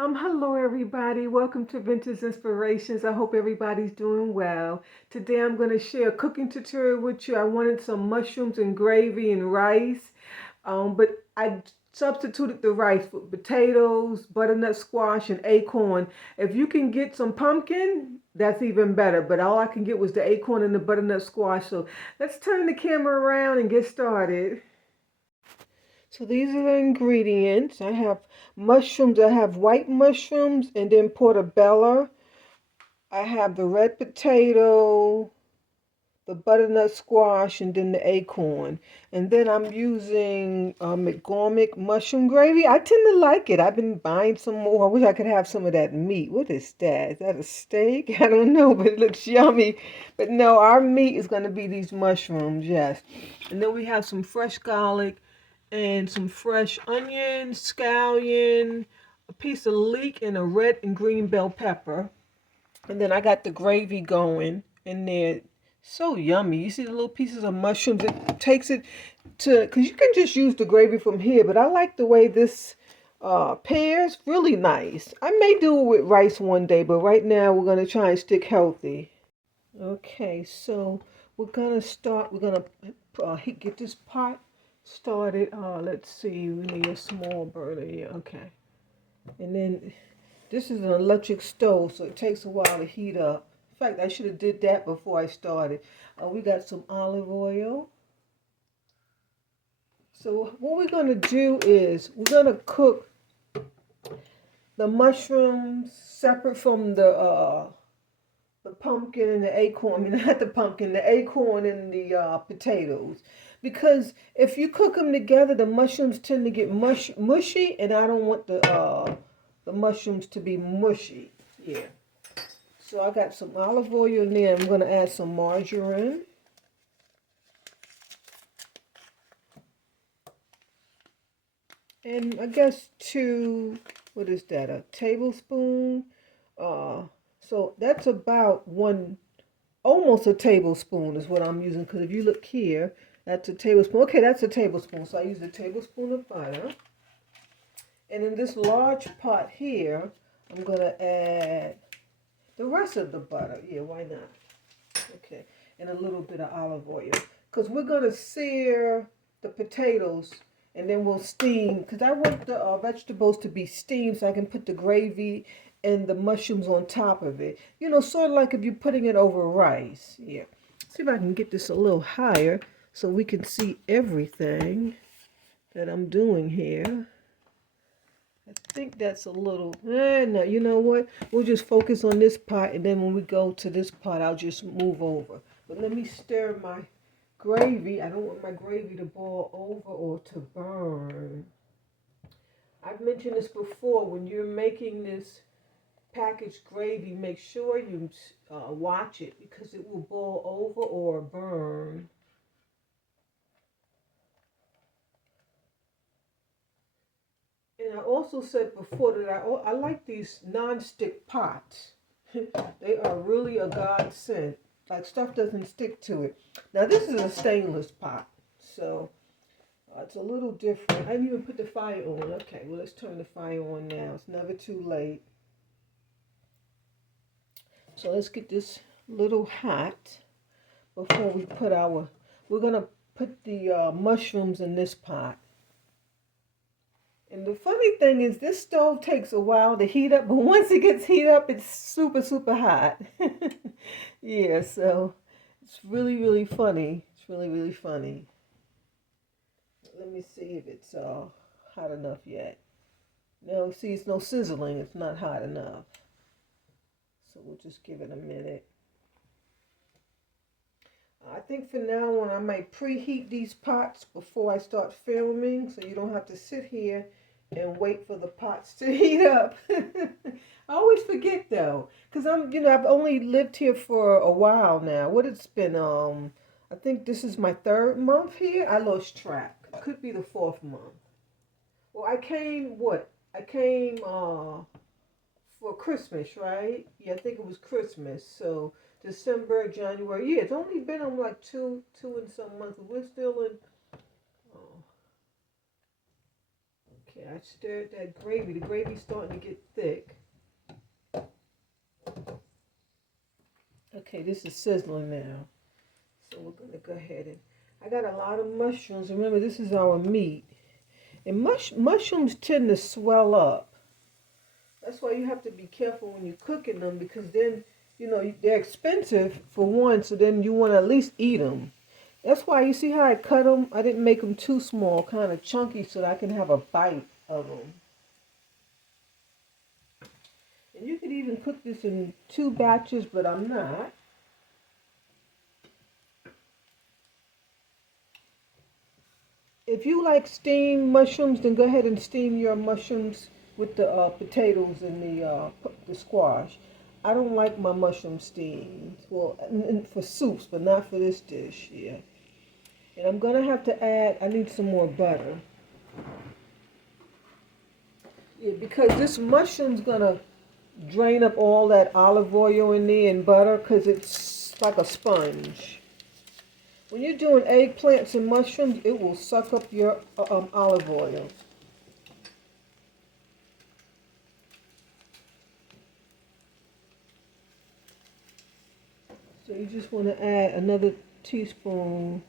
Hello everybody. Welcome to Vintage Inspirations. I hope everybody's doing well. Today I'm going to share a cooking tutorial with you. I wanted some mushrooms and gravy and rice, but I substituted the rice with potatoes, butternut squash, and acorn. If you can get some pumpkin, that's even better. But all I can get was the acorn and the butternut squash. So let's turn the camera around and get started. So these are the ingredients. I have mushrooms. I have white mushrooms and then portobello. I have the red potato, the butternut squash, and then the acorn. And then I'm using McCormick mushroom gravy. I tend to like it. I've been buying some more. I wish I could have some of that meat. What is that? Is that a steak? I don't know, but it looks yummy. But no, our meat is going to be these mushrooms, yes. And then we have some fresh garlic and some fresh onion, scallion, a piece of leek, and a red and green bell pepper. And then I got the gravy going in there. So yummy. You see the little pieces of mushrooms. It takes it to, because you can just use the gravy from here, but I like the way this pairs. Really nice. I may do it with rice one day, but right now we're going to try and stick healthy. Okay, so we're going to start. We're going to get this pot started. Let's see. We need a small burner here. Okay. And then this is an electric stove, so it takes a while to heat up. In fact, I should have did that before I started. We got some olive oil. So what we're going to do is we're going to cook the mushrooms separate from the pumpkin and the acorn. I mean, not the pumpkin, the acorn and the potatoes. Because if you cook them together, the mushrooms tend to get mushy, and I don't want the mushrooms to be mushy. Yeah. So I got some olive oil in there. I'm going to add some margarine. And I guess what is that, a tablespoon? So that's about almost a tablespoon is what I'm using. Because if you look here, that's a tablespoon. Okay, that's a tablespoon. So I use a tablespoon of butter. And in this large pot here, I'm going to add the rest of the butter. Yeah, why not? Okay, and a little bit of olive oil. Because we're going to sear the potatoes and then we'll steam. Because I want the vegetables to be steamed so I can put the gravy and the mushrooms on top of it. You know, sort of like if you're putting it over rice. Yeah. See if I can get this a little higher so we can see everything that I'm doing here. I think that's a little, no, you know what? We'll just focus on this part, and then when we go to this part, I'll just move over. But let me stir my gravy. I don't want my gravy to boil over or to burn. I've mentioned this before. When you're making this packaged gravy, make sure you watch it because it will boil over or burn. And I also said before that I like these non-stick pots. They are really a godsend. Like stuff doesn't stick to it. Now this is a stainless pot, so it's a little different. I didn't even put the fire on. Okay, well let's turn the fire on now. It's never too late. So let's get this little hot before we put we're gonna put the mushrooms in this pot. And the funny thing is this stove takes a while to heat up, but once it gets heated up, it's super, super hot. Yeah, so it's really, really funny. It's really, really funny. Let me see if it's hot enough yet. No, see, it's no sizzling. It's not hot enough. So we'll just give it a minute. I think for now on I might preheat these pots before I start filming so you don't have to sit here and wait for the pots to heat up. I always forget though, because I've only lived here for a while now. What it's been, I think this is my 3rd month here. I lost track. It could be the 4th month. Well, I came for Christmas, right? Yeah, I think it was Christmas. So December, January. Yeah, it's only been on like two and some months. We're still in. Oh, Okay, I stirred that gravy. The gravy's starting to get thick. Okay, this is sizzling now. So we're going to go ahead and... I got a lot of mushrooms. Remember, this is our meat. And mushrooms tend to swell up. That's why you have to be careful when you're cooking them, because then, you know, they're expensive for one, so then you want to at least eat them. That's why you see how I cut them? I didn't make them too small, kind of chunky, so that I can have a bite of them. And you could even cook this in 2 batches, but I'm not. If you like steamed mushrooms, then go ahead and steam your mushrooms with the potatoes and the squash. I don't like my mushrooms steamed. Well, for soups, but not for this dish. Yeah. And I'm gonna have to add. I need some more butter. Yeah, because this mushroom's gonna drain up all that olive oil in there and butter, because it's like a sponge. When you're doing eggplants and mushrooms, it will suck up your olive oil. So you just want to add another teaspoon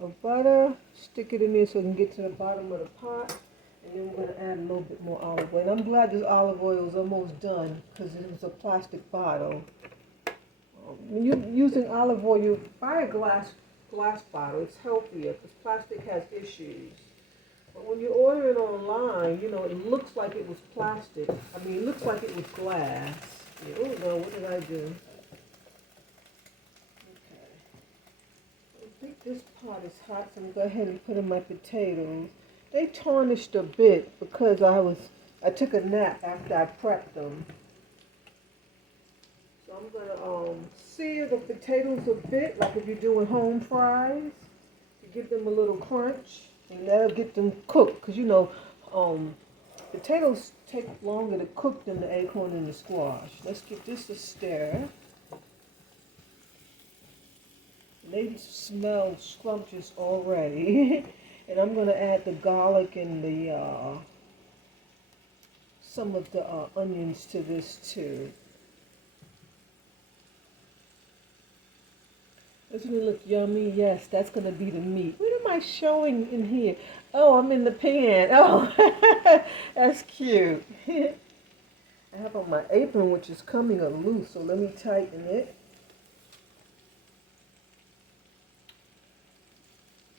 of butter. Stick it in there so it can get to the bottom of the pot. And then we're going to add a little bit more olive oil. And I'm glad this olive oil is almost done, because it was a plastic bottle. When you're using olive oil, buy a glass bottle. It's healthier, because plastic has issues. But when you order it online, you know, it looks like it was plastic. I mean, it looks like it was glass. Yeah, oh no, what did I do? Okay. I think this pot is hot, so I'm going to go ahead and put in my potatoes. They tarnished a bit because I took a nap after I prepped them. So I'm going to sear the potatoes a bit, like if you're doing home fries. You give them a little crunch, and that'll get them cooked. Because, you know, potatoes take longer to cook than the acorn and the squash. Let's give this a stir. They smell scrumptious already. And I'm going to add the garlic and the some of the onions to this too. Doesn't it look yummy? Yes, that's going to be the meat. What am I showing in here? Oh, I'm in the pan. Oh, that's cute. I have on my apron, which is coming loose, so let me tighten it.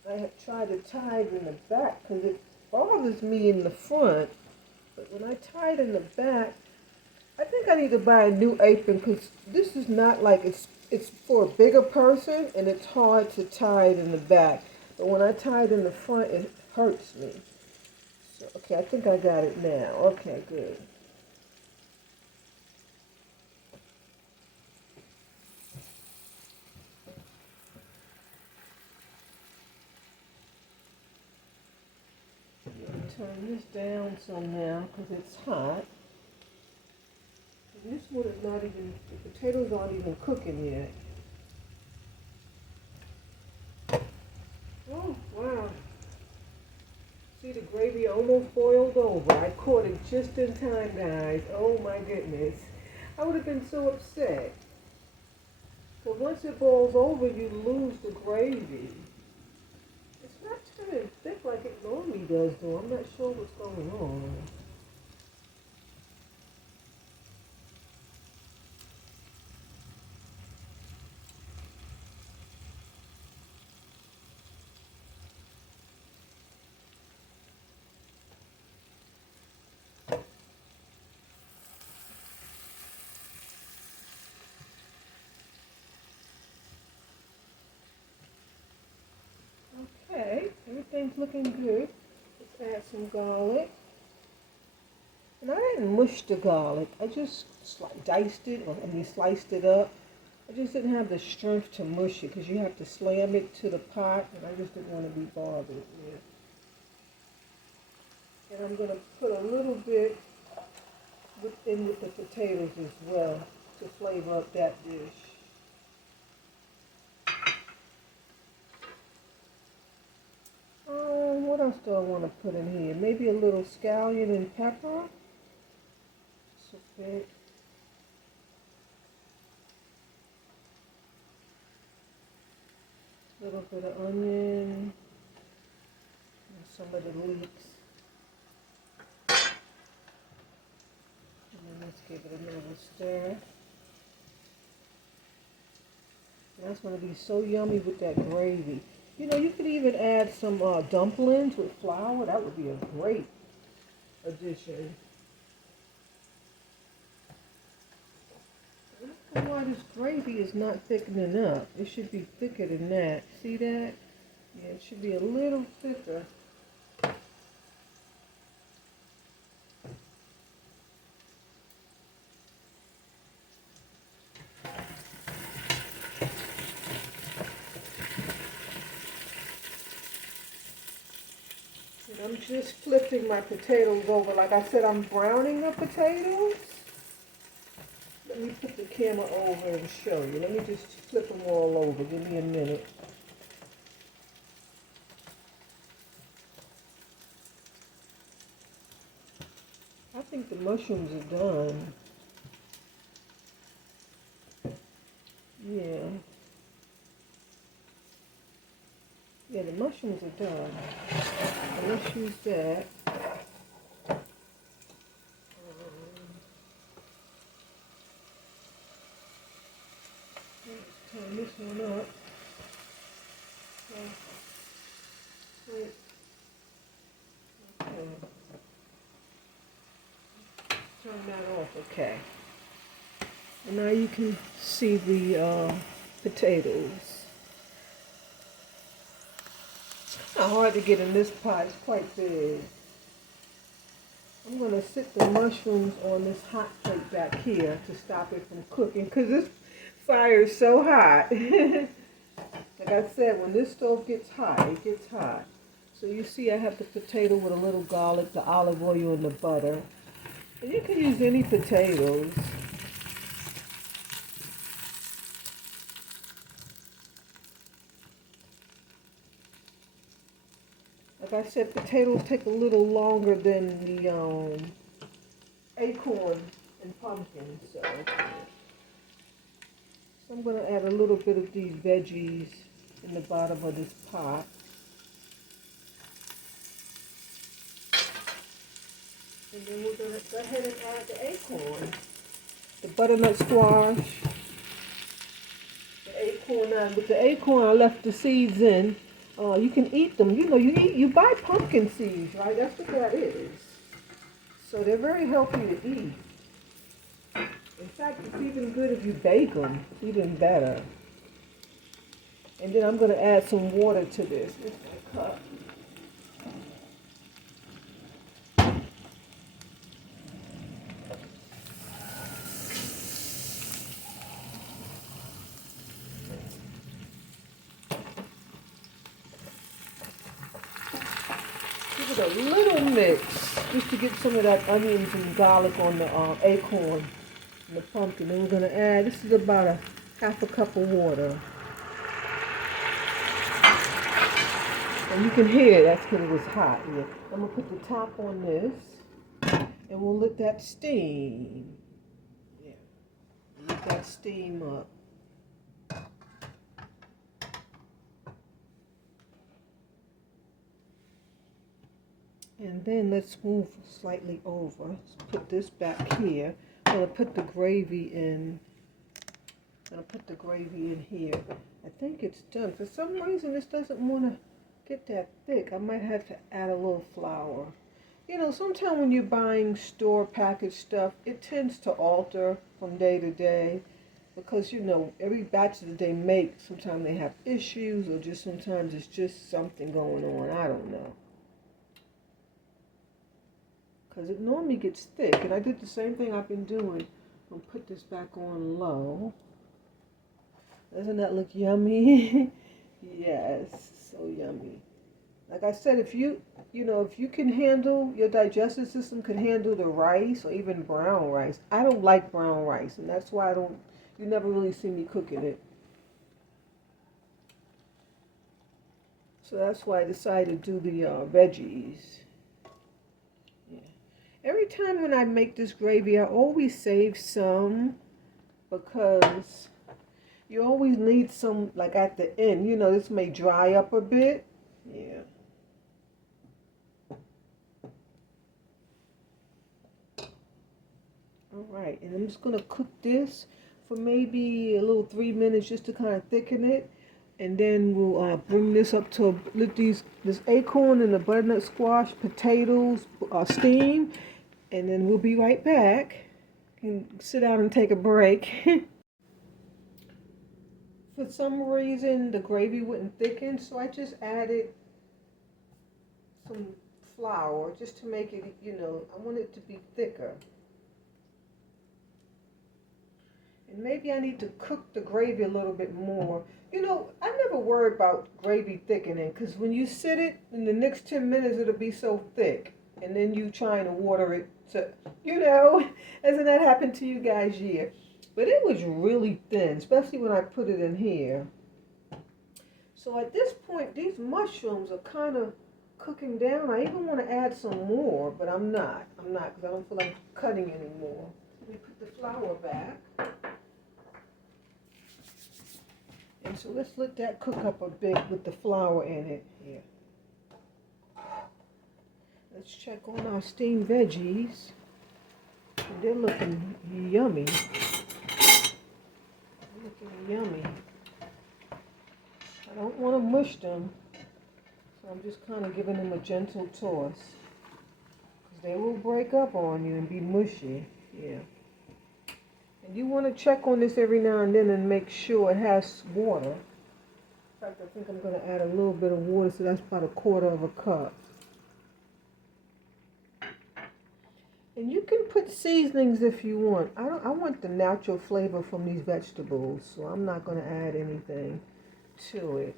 I have tried to tie it in the back because it bothers me in the front. But when I tie it in the back, I think I need to buy a new apron, because this is not like it's for a bigger person, and it's hard to tie it in the back. But when I tie it in the front, it hurts me. So, okay, I think I got it now. Okay, good. Turn this down some now because it's hot. And this one is not even, the potatoes aren't even cooking yet. Oh, wow. See, the gravy almost boiled over. I caught it just in time, guys. Oh my goodness. I would have been so upset. So once it boils over, you lose the gravy. It's not turning thick like it normally does, though. I'm not sure what's going on. Okay, everything's looking good. Let's add some garlic. And I didn't mush the garlic. I just diced it, sliced it up. I just didn't have the strength to mush it, because you have to slam it to the pot, and I just didn't want to be bothered with. And I'm going to put a little bit in with the potatoes as well to flavor up that dish. What else do I want to put in here? Maybe a little scallion and pepper. So big. A little bit of onion. And some of the leeks. And then let's give it another stir. That's going to be so yummy with that gravy. You know, you could even add some dumplings with flour. That would be a great addition. I don't know why this gravy is not thickening up. It should be thicker than that. See that? Yeah, it should be a little thicker. I'm just flipping my potatoes over. Like I said, I'm browning the potatoes. Let me put the camera over and show you. Let me just flip them all over. Give me a minute. I think the mushrooms are done. Yeah. Yeah, the mushrooms are done. So let's use that. Let's turn this one up. Okay. Turn that off. Okay. And now you can see the potatoes. It's not hard to get in this pot. It's quite big. I'm going to sit the mushrooms on this hot plate back here to stop it from cooking because this fire is so hot. Like I said, when this stove gets hot, it gets hot. So you see I have the potato with a little garlic, the olive oil, and the butter. And you can use any potatoes. Like I said, potatoes take a little longer than the acorn and pumpkin. So I'm going to add a little bit of these veggies in the bottom of this pot. And then we're going to go ahead and add the acorn, the butternut squash, the acorn. With the acorn, I left the seeds in. You can eat them. You know, you buy pumpkin seeds, right? That's what that is. So they're very healthy to eat. In fact, it's even good if you bake them. It's even better. And then I'm going to add some water to this. This is my cup. Give it a little mix just to get some of that onions and garlic on the acorn and the pumpkin. Then we're going to add, this is about a half a cup of water. And you can hear it, that's because it was hot. Yeah. I'm going to put the top on this and we'll let that steam. Yeah. Let that steam up. And then let's move slightly over. Let's put this back here. I'm going to put the gravy in. I'm going to put the gravy in here. I think it's done. For some reason, this doesn't want to get that thick. I might have to add a little flour. You know, sometimes when you're buying store packaged stuff, it tends to alter from day to day. Because, you know, every batch that they make, sometimes they have issues or just sometimes it's just something going on. I don't know. Because it normally gets thick. And I did the same thing I've been doing. I'll put this back on low. Doesn't that look yummy? Yes, so yummy. Like I said, if you can handle, your digestive system can handle the rice or even brown rice. I don't like brown rice, and that's why you never really see me cooking it. So that's why I decided to do the veggies. Yeah. Every time when I make this gravy, I always save some because you always need some, like at the end. You know, this may dry up a bit. Yeah. All right, and I'm just gonna cook this for maybe a little 3 minutes just to kind of thicken it, and then we'll bring this up to let this acorn and the butternut squash potatoes steam, and then we'll be right back. And sit down and take a break. For some reason, the gravy wouldn't thicken, so I just added some flour just to make it, I want it to be thicker. And maybe I need to cook the gravy a little bit more. I never worried about gravy thickening because when you sit it, in the next 10 minutes it'll be so thick. And then you trying to water it to, hasn't that happened to you guys yet? But it was really thin, especially when I put it in here. So at this point, these mushrooms are kind of cooking down. I even want to add some more, but I'm not because I don't feel like cutting anymore. Let me put the flour back. And so let's let that cook up a bit with the flour in it here. Let's check on our steamed veggies. They're looking yummy. They're looking yummy. I don't want to mush them, so I'm just kind of giving them a gentle toss. Because they will break up on you and be mushy. Yeah. And you want to check on this every now and then and make sure it has water. In fact, I think I'm going to add a little bit of water, so that's about 1/4 of a cup. And you can put seasonings if you want. I want the natural flavor from these vegetables, so I'm not going to add anything to it.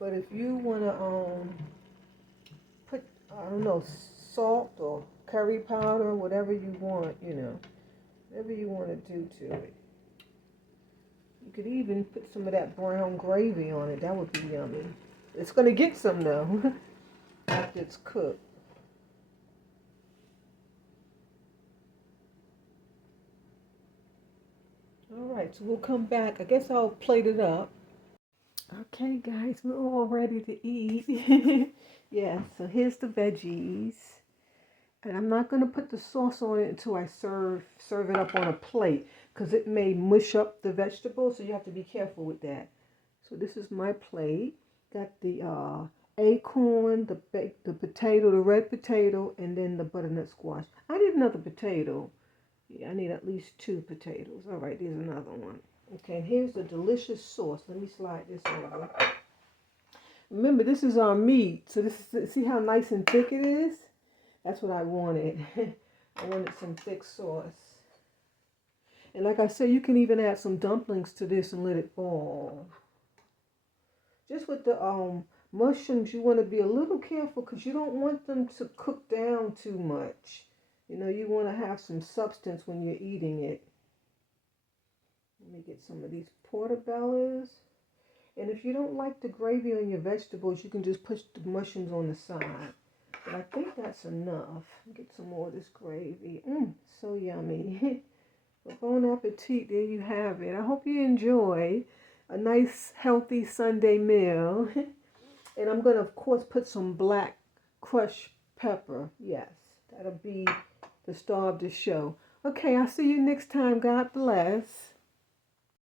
But if you want to put, I don't know, salt or curry powder, whatever you want, whatever you want to do to it. You could even put some of that brown gravy on it. That would be yummy. It's going to get some though after it's cooked. All right, so we'll come back. I guess I'll plate it up. Okay, guys, we're all ready to eat. Yeah, so here's the veggies. And I'm not going to put the sauce on it until I serve it up on a plate because it may mush up the vegetables, so you have to be careful with that. So this is my plate. Got the acorn, the potato, the red potato, and then the butternut squash. I need another potato. Yeah, I need at least 2 potatoes. All right, there's another one. Okay, here's the delicious sauce. Let me slide this over. Remember, this is our meat. So this is, see how nice and thick it is? That's what I wanted. I wanted some thick sauce. And like I said, you can even add some dumplings to this and let it boil. Just with the mushrooms, you want to be a little careful because you don't want them to cook down too much. You want to have some substance when you're eating it. Let me get some of these portobellos. And if you don't like the gravy on your vegetables, you can just put the mushrooms on the side. But I think that's enough. Get some more of this gravy. So yummy. Well, bon appetit. There you have it. I hope you enjoy a nice, healthy Sunday meal. And I'm going to, of course, put some black crushed pepper. Yes, that'll be the star of the show. Okay, I'll see you next time. God bless.